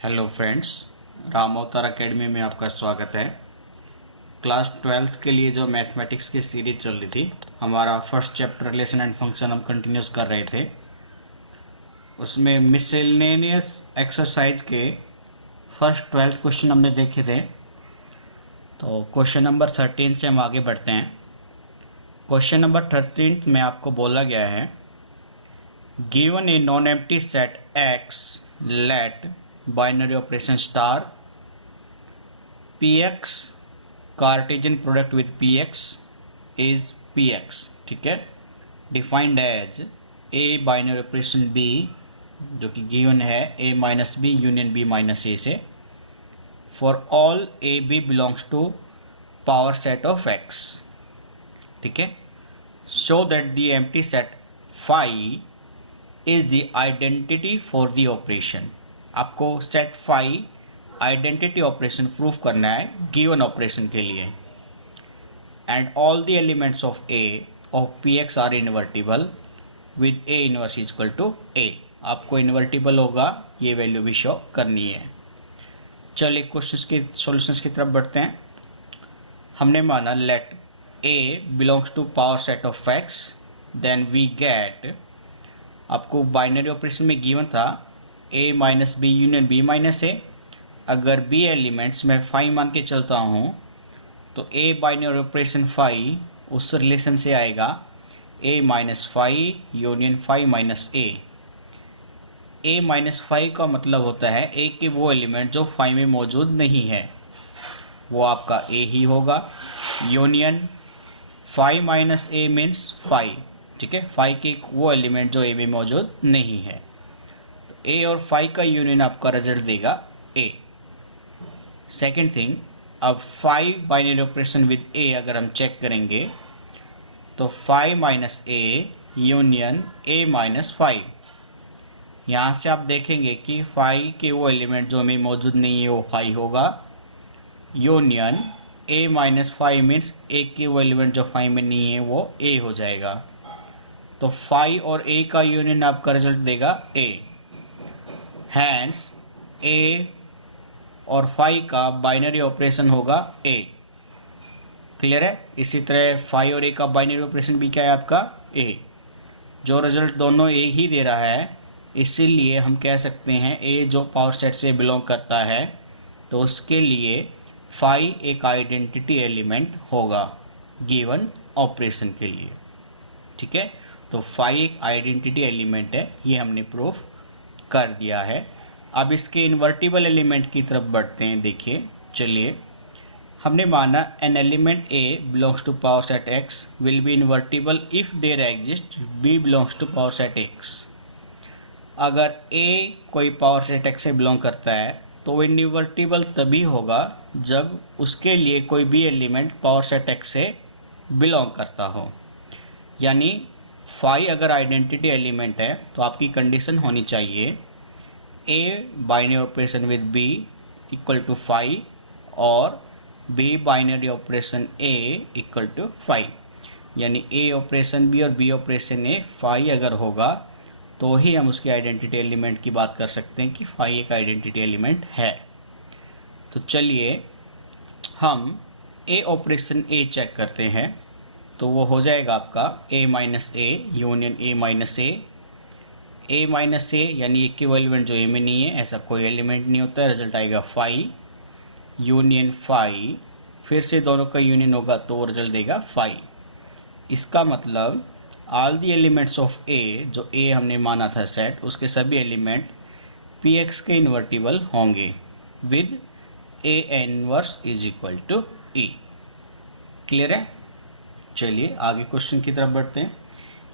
Hello friends, Ram अवतार academy में आपका स्वागत है। क्लास 12th के लिए जो मैथमेटिक्स की सीरीज चल रही थी, हमारा first chapter relation and function हम कंटिन्यूस कर रहे थे। उसमें मिसलेनियस एक्सरसाइज के फर्स्ट 12th क्वेश्चन हमने देखे थे। तो क्वेश्चन नंबर 13 से हम आगे बढ़ते हैं। क्वेश्चन नंबर 13 में आपको बोला गया है, given a non empty set x, let binary operation star px Cartesian product with px is px। ठीक है, defined as a binary operation b, जो कि गिवन है a minus B union b minus a से, for all a b belongs to power set of x। ठीक है, show that the empty set phi is the identity for the operation. आपको set phi identity operation proof करना है given operation के लिए। And all the elements of A of P X are invertible with A inverse equal to A. आपको invertible होगा, ये value भी show करनी है। चलिए क्वेश्चंस के सॉल्यूशंस की तरफ बढ़ते हैं। हमने माना let A belongs to power set of X, then we get, आपको बाइनरी ऑपरेशन में गिवन था a minus B union b minus A. अगर b एलिमेंट्स में फाई मान के चलता हूँ तो a बाइनरी ऑपरेशन फाई उस रिलेशन से आएगा a minus phi union phi minus a। a minus phi का मतलब होता है a के वो एलिमेंट जो फाई में मौजूद नहीं है, वो आपका a ही होगा। Union phi minus a means phi. ठीक है, फाई के वो एलिमेंट जो a में मौजूद नहीं है, तो a और फाई का यूनियन आपका रिजल्ट देगा a। सेकेंड थिंग, अब phi binary operation with a अगर हम चेक करेंगे तो phi minus a union a minus phi. यहाँ से आप देखेंगे कि फाई के वो एलिमेंट जो हमें मौजूद नहीं है वो फाई होगा। Union a minus phi means a के वो एलिमेंट जो फाई में नहीं है वो a हो जाएगा। तो फाई और a का यूनियन आपका रिजल्ट देगा a। हैंस a और फाई का बाइनरी ऑपरेशन होगा a। क्लियर है? इसी तरह फाई और a का बाइनरी ऑपरेशन भी क्या है आपका a। जो रिजल्ट दोनों a ही दे रहा है, इसीलिए हम कह सकते हैं a जो पावर सेट से बिलोंग करता है तो उसके लिए फाई एक आइडेंटिटी एलिमेंट होगा गिवन ऑपरेशन के लिए। ठीक है, तो फाई एक आइडेंटिटी एलिमेंट है, ये हमने प्रूफ कर दिया है। अब इसके इन्वर्टिबल एलिमेंट की तरफ बढ़ते हैं। देखिए, चलिए, हमने माना an element a belongs to power set x will be invertible if there exist b belongs to power set x। अगर a कोई पावर सेट x से बिलोंग करता है तो वो इन्वर्टिबल तभी होगा जब उसके लिए कोई भी एलिमेंट पावर सेट x से बिलोंग करता हो। यानी फाई अगर आइडेंटिटी एलिमेंट है तो आपकी कंडीशन होनी चाहिए a binary operation with b equal to phi और b binary operation a equal to phi. यानी a ऑपरेशन b और b ऑपरेशन a फाई अगर होगा तो ही हम उसकी आइडेंटिटी एलिमेंट की बात कर सकते हैं कि फाई एक आइडेंटिटी एलिमेंट है। तो चलिए हम a ऑपरेशन a चेक करते हैं। तो वो हो जाएगा आपका a minus A union a minus A minus A, यानी एक के वो एलिमेंट जो a में नहीं है, ऐसा कोई एलिमेंट नहीं होता है। रिजल्ट आएगा फाई यूनियन फाई, फिर से दोनों का यूनियन होगा तो वो रिजल्ट देगा फाई। इसका मतलब all the elements of a, जो a हमने माना था सेट, उसके सभी एलिमेंट px के इन्वर्टिबल होंगे with a inverse is equal to e। Clear है? चलिए आगे क्वेश्चन की तरफ बढ़ते हैं।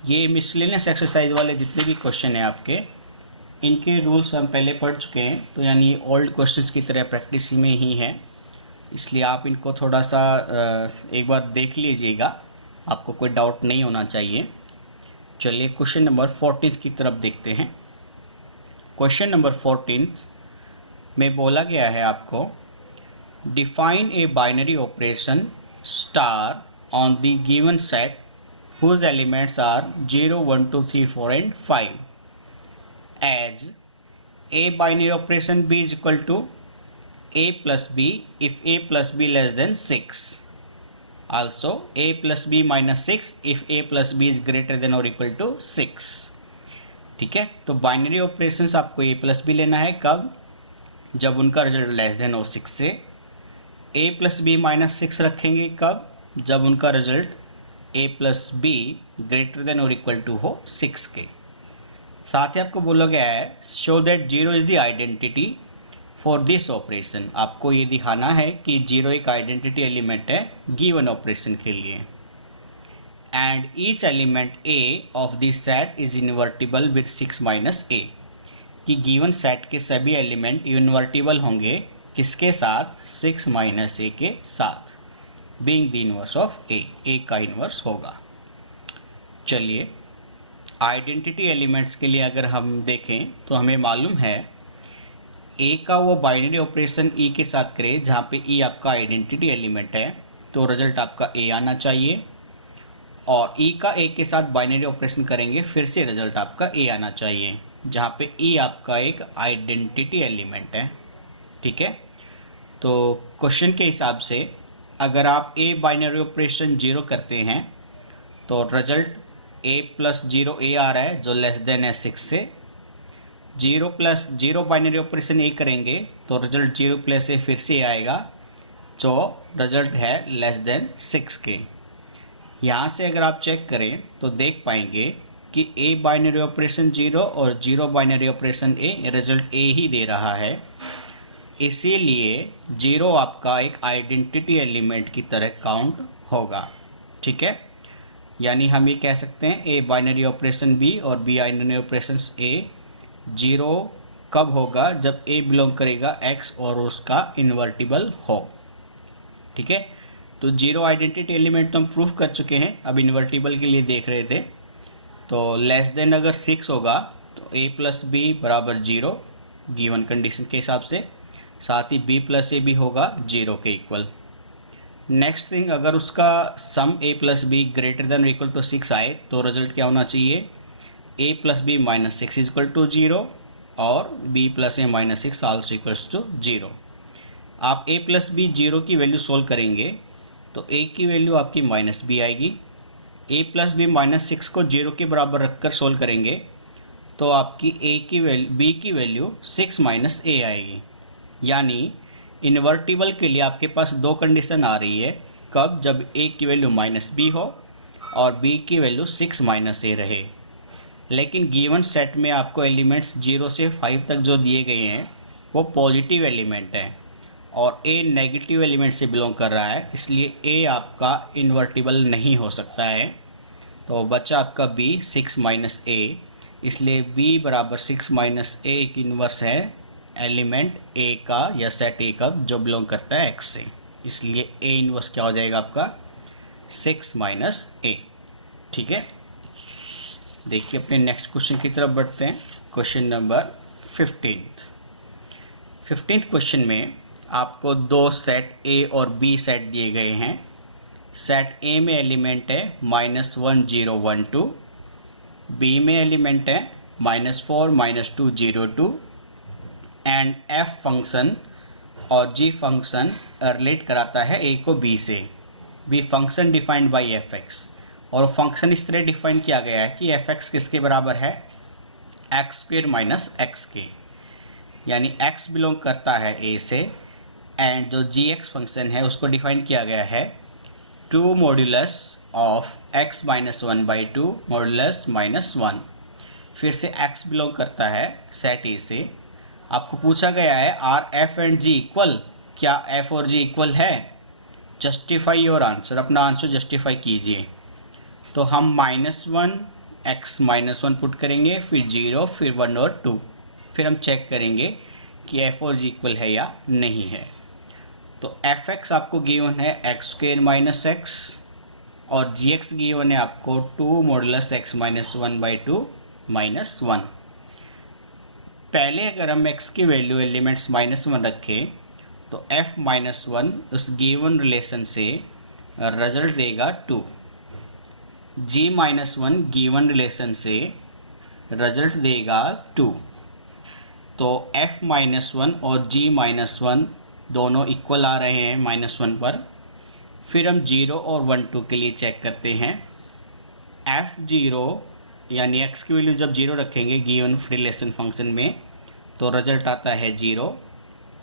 ये मिसलेनियस एक्सरसाइज वाले जितने भी क्वेश्चन हैं आपके, इनके रूल्स हम पहले पढ़ चुके हैं, तो यानी ओल्ड क्वेश्चंस की तरह प्रैक्टिस में ही है, इसलिए आप इनको थोड़ा सा एक बार देख लीजिएगा, आपको कोई डाउट नहीं होना चाहिए। चलिए क्वेश्चन नंबर 14 की तरफ देखते हैं। क्वेश्चन नंबर 14 में बोला गया है आपको, define a binary operation star on the given set whose elements are 0, 1, 2, 3, 4 and 5 as A binary operation B is equal to a plus b if a plus b less than 6. Also a plus b minus 6 if a plus b is greater than or equal to 6. ठीक है, तो binary operations आपको a plus B लेना है कब, जब उनका result less than हो 6 से। a प्लस बी माइनस 6 रखेंगे कब, जब उनका result a plus B greater then और इक्वल टू हो 6 के। साथ ही आपको बोला गया है show that 0 is the identity for this operation. आपको ये दिखाना है कि 0 एक आइडेंटिटी एलिमेंट है गिवन ऑपरेशन के लिए। And each element a of this set is invertible with 6 minus a, कि गिवन सेट के सभी एलिमेंट इन्वर्टिबल होंगे किसके साथ, 6 माइनस a के साथ, being the inverse of a का इनवर्स होगा। चलिए आइडेंटिटी एलिमेंट्स के लिए अगर हम देखें तो हमें मालूम है ए का वो बाइनरी ऑपरेशन ई के साथ करे जहाँ पे ई आपका आइडेंटिटी एलिमेंट है, तो रिजल्ट आपका ए आना चाहिए। और ई का ए के साथ बाइनरी ऑपरेशन करेंगे फिर से रिजल्ट आपका ए आना चाहिए, जहाँ पे ई आपका एक आइडेंटिटी एलिमेंट है। ठीक है, तो क्वेश्चन के हिसाब से अगर आप ए बाइनरी ऑपरेशन 0 करते हैं तो रिजल्ट ए प्लस 0 ए आ रहा है जो लेस देन है 6 से। 0 प्लस 0 बाइनरी ऑपरेशन ए करेंगे तो रिजल्ट 0 प्लस ए फिर से आएगा जो रिजल्ट है लेस देन 6 के। यहाँ से अगर आप चेक करें तो देख पाएंगे कि ए बाइनरी ऑपरेशन 0 और 0 बाइनरी ऑपरेशन ए रिजल्ट ए ही दे रहा है, इसीलिए 0 आपका एक आइडेंटिटी एलिमेंट की तरह काउंट होगा। ठीक है, यानी हम ये कह सकते हैं ए बाइनरी ऑपरेशन बी और बी बाइनरी ऑपरेशन ए 0 कब होगा, जब a बिलोंग करेगा x और उसका इन्वर्टिबल हो। ठीक है, तो 0 आइडेंटिटी एलिमेंट तो हम प्रूफ कर चुके हैं, अब इन्वर्टिबल के लिए देख रहे थे। तो लेस देन अगर 6 होगा तो a प्लस बी बराबर 0 गिवन कंडीशन के हिसाब से, साथ ही b प्लस ए भी होगा 0 के इक्वल। नेक्स्ट थिंग, अगर उसका sum a plus B greater than equal to 6 आए तो रिजल्ट क्या होना चाहिए, a plus B minus 6 is equal to 0 और b plus A minus 6 also equals to 0। आप a प्लस बी 0 की वैल्यू सोल्व करेंगे तो a की वैल्यू आपकी माइनस बी आएगी। a प्लस बी माइनस 6 को 0 के बराबर रखकर सोल्व करेंगे तो आपकी b की वैल्यू 6 माइनस a आएगी। यानी इन्वर्टिबल के लिए आपके पास दो कंडीशन आ रही है, कब, जब a की वैल्यू माइनस बी हो और b की वैल्यू 6 माइनस ए रहे। लेकिन गिवन सेट में आपको एलिमेंट्स 0 से 5 तक जो दिए गए हैं वो पॉजिटिव एलिमेंट है और a नेगेटिव एलिमेंट से बिलोंग कर रहा है, इसलिए a आपका इन्वर्टिबल नहीं हो सकता है। तो बचा आपका b 6 माइनस a, इसलिए b बराबर 6 माइनस a एक इन्वर्स है एलिमेंट a का या सेट a का जो बिलोंग करता है x से, इसलिए a इन्वर्स क्या हो जाएगा आपका 6 माइनस a। ठीक है, देखिए अपने नेक्स्ट क्वेश्चन की तरफ बढ़ते हैं। क्वेश्चन नंबर 15th क्वेश्चन में आपको दो सेट A और B सेट दिए गए हैं। सेट A में एलिमेंट है -1 0 1 2, B में एलिमेंट है -4 -2 0 2 एंड F फंक्शन और G फंक्शन रिलेट कराता है A को B से। B function defined by fx और फंक्शन इस तरह डिफाइन किया गया है कि fx किसके बराबर है, x² माइनस एक्स के, यानी x बिलोंग करता है a से एंड जो gx फंक्शन है उसको डिफाइन किया गया है 2 modulus of x minus 1/2 modulus -1। फिर से x बिलोंग करता है सेट a से। आपको पूछा गया है are f and g equal, क्या f और g इक्वल है, जस्टिफाई योर आंसर, अपना आंसर जस्टिफाई कीजिए। तो हम -1 x -1 पुट करेंगे, फिर 0, फिर 1 और 2, फिर हम चेक करेंगे कि f और g इक्वल है या नहीं है। तो fx आपको गिवन है x² माइनस एक्स और gx गिवन है आपको 2 मॉडुलस x माइनस 1/2 -1। पहले अगर हम x की वैल्यू एलिमेंट्स -1 रखें तो f -1 उस गिवन रिलेशन से रिजल्ट देगा 2, g -1 गिवन रिलेशन से रिजल्ट देगा 2 तो f-1 और g-1 दोनों इक्वल आ रहे हैं -1 पर। फिर हम 0 और 1 2 के लिए चेक करते हैं। f0 यानी x की वैल्यू जब 0 रखेंगे गिवन रिलेशन फंक्शन में तो रिजल्ट आता है 0,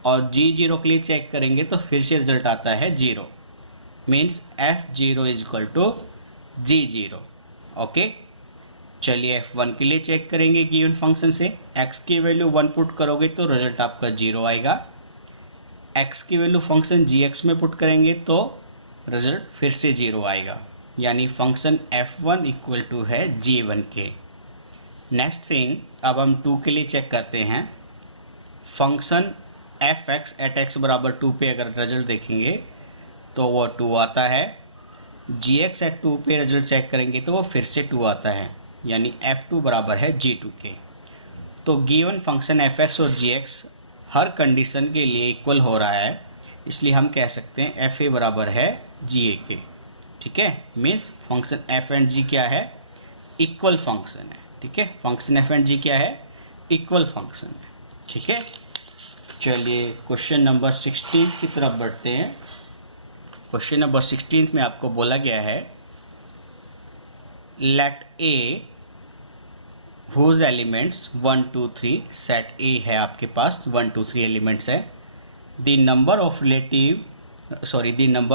और g0 के लिए चेक करेंगे तो फिर से रिजल्ट आता है 0, means f0 is equal to g0। Okay, चलिए f1 के लिए चेक करेंगे गिवन फंक्शन से। x की वैल्यू 1 पुट करोगे तो रिजल्ट आपका 0 आएगा। x की वैल्यू फंक्शन gx में पुट करेंगे तो रिजल्ट फिर से 0 आएगा, यानी फंक्शन f1 इक्वल टू है g1 के। नेक्स्ट थिंग, अब हम 2 के लिए चेक करते हैं। फंक्शन fx एट x बराबर 2 पे अगर रिजल्ट देखेंगे तो वो 2 आता है। gx एट 2 पे रिजल्ट चेक करेंगे तो वो फिर से 2 आता है, यानी f2 बराबर है g2 के। तो गिवन फंक्शन fx और gx हर कंडीशन के लिए इक्वल हो रहा है, इसलिए हम कह सकते हैं fa बराबर है ga के। ठीक है, means function f and g क्या है? इक्वल फंक्शन है। ठीक है, फंक्शन f एंड g क्या है? इक्वल फंक्शन है। ठीक है, चलिए क्वेश्चन नंबर 16 की तरफ बढ़ते हैं। क्वेश्चन नंबर 16 में आपको बोला गया है let A whose elements 1 2 3, set A है आपके पास 1 2 3 एलिमेंट्स है। The number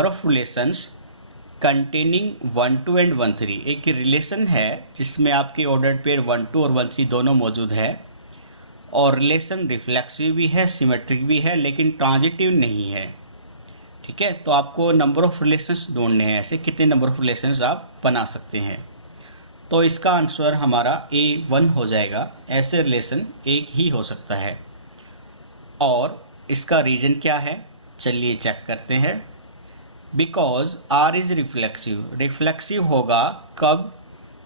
of relations containing 1 2 and 1 3, एक रिलेशन है जिसमें आपके ऑर्डर्ड पेयर 1 2 और 1 3 दोनों मौजूद है, और रिलेशन रिफ्लेक्सिव भी है, सिमेट्रिक भी है, लेकिन ट्रांजिटिव नहीं है। ठीक है, तो आपको नंबर ऑफ रिलेशंस ढूंढने हैं। ऐसे कितने नंबर ऑफ रिलेशंस आप बना सकते हैं? तो इसका आंसर हमारा A1 हो जाएगा। ऐसे रिलेशन एक ही हो सकता है। और इसका रीजन क्या है, चलिए चेक करते हैं। Because R is reflexive, reflexive होगा कब?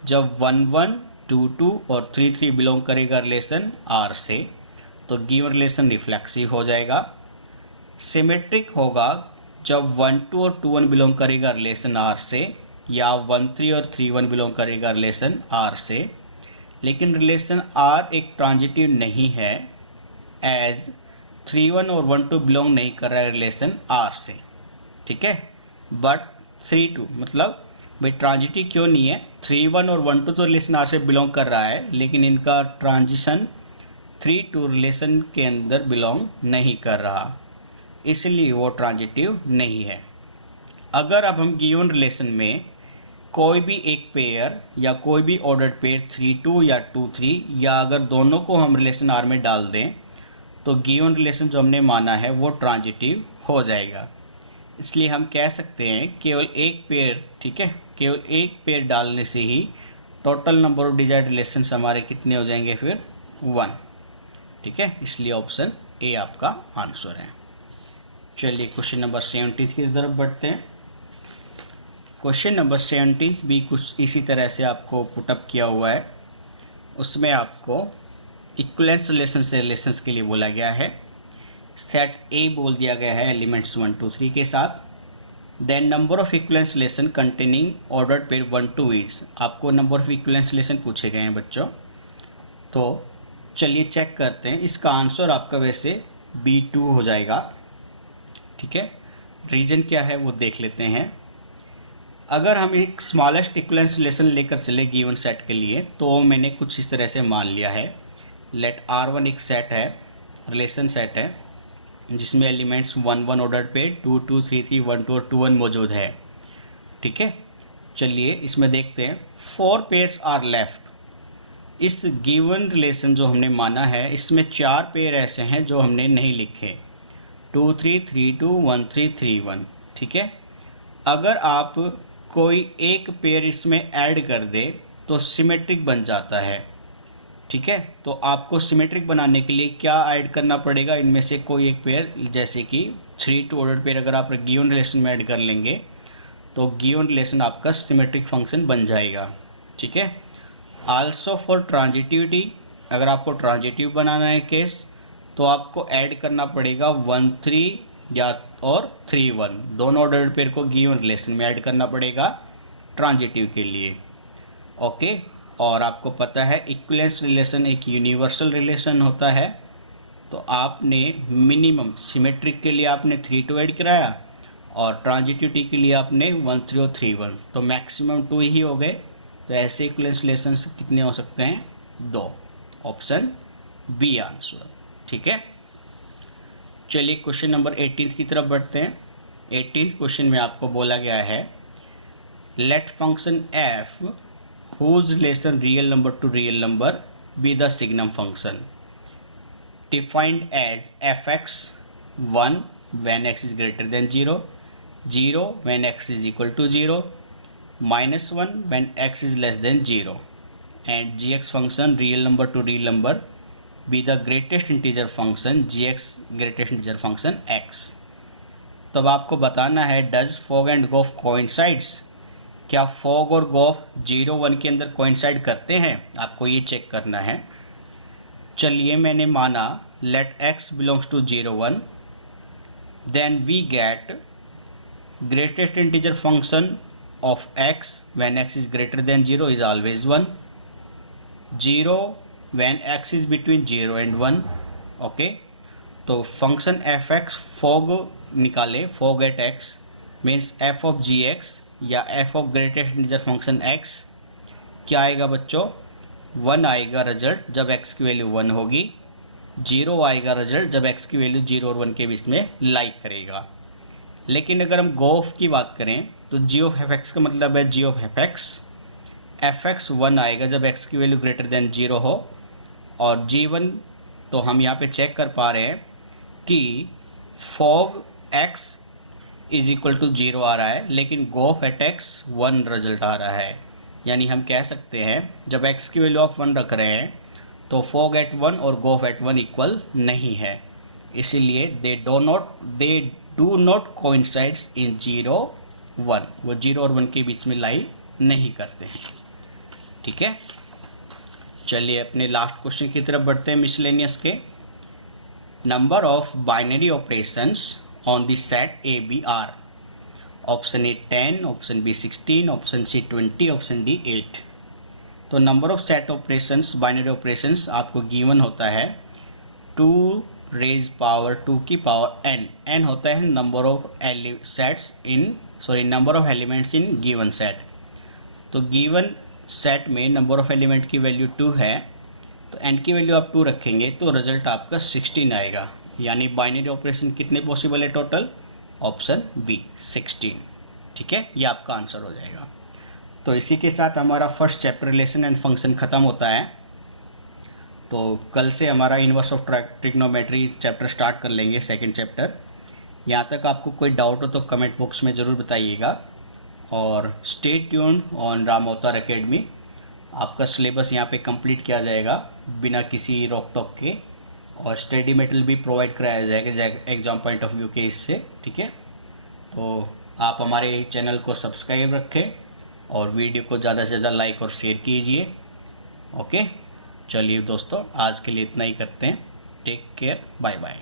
जब 1 1 2 2 और 3 3 बिलोंग करेगा रिलेशन R से, तो गिवन रिलेशन रिफ्लेक्सिव हो जाएगा। सिमेट्रिक होगा जब 1 2 और 2 1 बिलोंग करेगा रिलेशन R से, या 1 3 और 3 1 बिलोंग करेगा रिलेशन R से। लेकिन रिलेशन R एक ट्रांजिटिव नहीं है, एज 3 1 और 1 2 बिलोंग नहीं कर रहा है रिलेशन R से। ठीक है, बट 3 2 मतलब भाई ट्रांजिटिव क्यों नहीं है? 3 1 और 1 2 तो रिलेशन R से बिलोंग कर रहा है, लेकिन इनका ट्रांजिशन 3 2 रिलेशन के अंदर बिलोंग नहीं कर रहा, इसलिए वो ट्रांजिटिव नहीं है। अगर अब हम गिवन रिलेशन में कोई भी एक पेयर या कोई भी ऑर्डर्ड पेयर 3 2 या 2 3, या अगर दोनों को हम रिलेशन R में डाल दें तो गिवन रिलेशन जो हमने माना है वो ट्रांजिटिव हो जाएगा। इसलिए हम कह सकते हैं केवल एक पेयर, ठीक है, केवल एक पेयर डालने से ही total number of desired relations हमारे कितने हो जाएंगे? फिर 1। ठीक है, इसलिए ऑप्शन ए आपका आंसर है। चलिए क्वेश्चन नंबर 17 की तरफ बढ़ते हैं। क्वेश्चन नंबर 17 भी कुछ इसी तरह से आपको पुटअप किया हुआ है। उसमें आपको इक्विवेलेंस रिलेशन से रिलेशंस के लिए बोला गया है। सेट ए बोल दिया गया है एलिमेंट्स 1 2 3 के साथ। Then number of equivalence relation containing ordered pair 1 2 is, आपको नंबर ऑफ इक्विवेलेंस रिलेशन पूछे गए हैं बच्चों। तो चलिए चेक करते हैं। इसका आंसर आपका वैसे B2 हो जाएगा। ठीक है, रीजन क्या है वो देख लेते हैं। अगर हम एक स्मॉलेस्ट इक्विवेलेंस रिलेशन लेकर चले गिवन सेट के लिए, तो मैंने कुछ इस तरह से मान लिया है। लेट R1 एक सेट है, रिलेशन सेट है, जिसमें एलिमेंट्स 1 1 ऑर्डर पे 2 2 3 3 1 2 और 2 1 मौजूद है। ठीक है, चलिए इसमें देखते हैं। 4 पेयर्स आर लेफ्ट। इस गिवन रिलेशन जो हमने माना है, इसमें 4 पेयर ऐसे हैं जो हमने नहीं लिखे, 2 3 3 2 1 3 3 1। ठीक है, अगर आप कोई एक पेयर इसमें ऐड कर दे तो सिमेट्रिक बन जाता है। ठीक है, तो आपको सिमेट्रिक बनाने के लिए क्या ऐड करना पड़ेगा? इनमें से कोई एक पेयर, जैसे कि 3 2 ऑर्डर पेयर अगर आप गिवन रिलेशन में ऐड कर लेंगे तो गिवन रिलेशन आपका सिमेट्रिक फंक्शन बन जाएगा। ठीक है, आल्सो फॉर ट्रांजिटिविटी, अगर आपको ट्रांजिटिव बनाना है केस, तो आपको ऐड करना पड़ेगा 1 3 या और 3 1, दोनों ऑर्डर पेयर को गिवन रिलेशन में ऐड करना पड़ेगा ट्रांजिटिव के लिए। ओके, और आपको पता है इक्विवेलेंस रिलेशन एक यूनिवर्सल रिलेशन होता है, तो आपने मिनिमम सिमेट्रिक के लिए आपने 3 2 ऐड कराया और ट्रांजिटिविटी के लिए आपने 1 0 3 1, तो मैक्सिमम 2 ही हो गए। तो ऐसे इक्विवेलेंस रिलेशंस कितने हो सकते हैं? 2। Option B answer. ठीक है, चलिए क्वेश्चन नंबर 18 की तरफ बढ़ते हैं। 18th क्वेश्चन में आपको बोला गया है let function F whose relation real number to real number be the signum function defined as fx 1 when x is greater than 0, 0 when x is equal to 0, minus 1 when x is less than 0, and gx function real number to real number be the greatest integer function gx greatest integer function x। तब आपको बताना है does fog and गोफ coincides, क्या fog और गोफ 0 1 के अंदर कोइंसाइड करते हैं, आपको ये चेक करना है। चलिए मैंने माना let x belongs to 0 1, then we get greatest integer function of x when x is greater than 0 is always 1, 0 when x is between 0 and 1। Okay, तो फंक्शन fx फॉग निकाले, fog at x means f of gx या f of greatest integer function x क्या आएगा बच्चों? 1 आएगा result जब x की value 1 होगी, 0 आएगा रिजल्ट जब x की वैल्यू 0 और 1 के बीच में लाई करेगा। लेकिन अगर हम गोफ की बात करें तो g ऑफ fx का मतलब है g ऑफ fx 1 आएगा जब x की वैल्यू ग्रेटर देन 0 हो, और g1 तो हम यहाँ पे चेक कर पा रहे हैं कि fog x is equal to 0 आ रहा है, लेकिन गोफ एट x 1 रिजल्ट आ रहा है। यानी हम कह सकते हैं जब x की वैल्यू ऑफ 1 रख रहे हैं तो फॉग एट 1 और गोफ एट 1 इक्वल नहीं है, इसीलिए दे डू नॉट कोइंसाइड्स इन 0 1, वो 0 और 1 के बीच में लाई नहीं करते हैं। ठीक है, चलिए अपने लास्ट क्वेश्चन की तरफ बढ़ते हैं मिसलेनियस के। Number of binary operations on the set A B R, option A 10, option B 16, option C 20, option D 8। तो number of set operations, binary operations आपको गिवन होता है 2 रेज पावर 2 की पावर n। n होता है number of number of elements in given set. तो given set में number of element की वैल्यू 2 है, तो n की वैल्यू आप 2 रखेंगे तो रिजल्ट आपका 16 आएगा। यानी बाइनरी ऑपरेशन कितने पॉसिबल है टोटल? Option B 16। ठीक है, ये आपका आंसर हो जाएगा। तो इसी के साथ हमारा first chapter relation and function ख़त्म होता है। तो कल से हमारा inverse of trigonometry chapter start कर लेंगे, सेकंड चैप्टर। यहाँ तक आपको कोई डाउट हो तो कमेंट बॉक्स में ज़रूर बताइएगा, और स्टे ट्यून्ड ऑन राम अवतार एकेडमी। आपका सिलेबस यहाँ पे कंप्लीट किया जाएगा बिना किसी रोक टोक के, और स्टडी मटेरियल भी प्रोवाइड कराया जाएगा एग्जाम पॉइंट ऑफ व्यू के इससे। ठीक है, तो आप हमारे चैनल को सब्सक्राइब रखें और वीडियो को ज़्यादा से ज़्यादा लाइक और शेयर कीजिए। ओके, चलिए दोस्तों आज के लिए इतना ही करते हैं। Take care, bye bye.